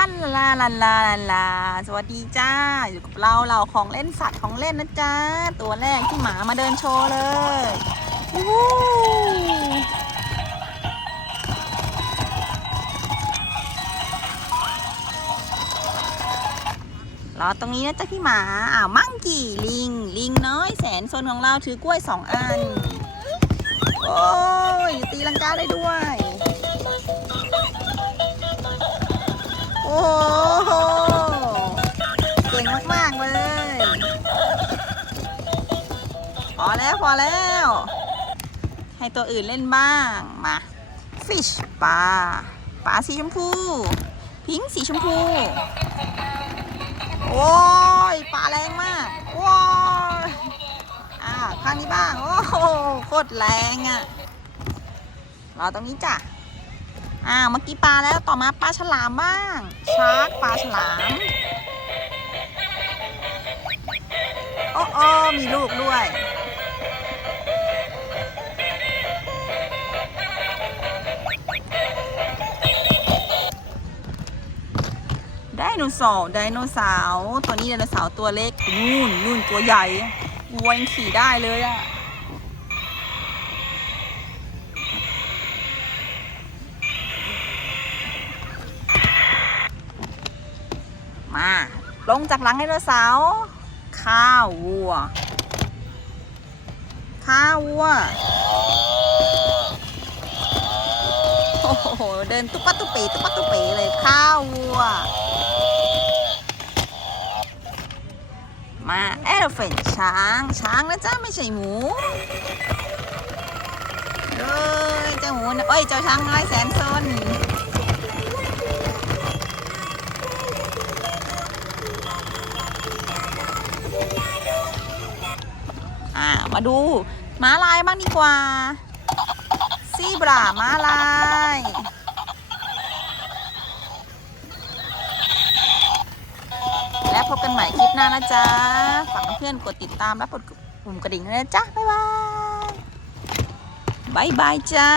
ลันลาลาลาลาลาสวัสดีจ้า อยู่กับเราเราของเล่นสัตว์ของเล่นนะจ๊ะตัวแรกที่หมามาเดินโชว์เลยวู้รอตรงนี้นะจ๊ะพี่หมา อ้าวมั่งกี่ลิง ลิงน้อยแสนโซนของเราถือกล้วยสองอัน โอ้ยตีลังกาได้ด้วย ก่งมาก ๆ เลย พอแล้วพอแล้ว ให้ตัวอื่นเล่นบ้าง มา fish ปลาปลาสีชมพู พิงค์สีชมพู โอ้ยปลาแรงมากว้ายอ่าข้างนี้บ้าง โอ้โหโคตรแรงอะ่ะรอตรงนี้จ้ะอ่าเมื่อกี้ปลาแล้วต่อมาปลาฉลามบ้าง ชาร์กปลาฉลาม อ้โอ้มีลูกด้วย ไดโนเสาร์ไดโนเสาร์ตัวนี้ไดโนเสาร์ตัวเล็กนู่นนู่นตัวใหญ่วัวยังขี่ได้เลยอะมา ลงจากหลังไดโนเสาร์ ข้าววัว ข้าววัว โอ้โห เดินตุ๊ปะตุ๊ป๋ตุ๊ปะตุ๊ป๋เลยข้าววัว มาแอร์เฟนช้าง ช้างนะจ๊ะไม่ใช่หมูเอ้ยเจ้าหมูนะเอ้ย เจ้าช้างน้อยแสนซน อ่ามาดูม้าลายบ้างดีกว่าซีบราม้าลายและพบกันใหม่คลิปหน้านะจ๊ะ ฝากเพื่อนกดติดตามและกดปุ่มกระดิ่งด้วยนะจ๊ะ บ๊ายบาย บ๊ายบายจ้า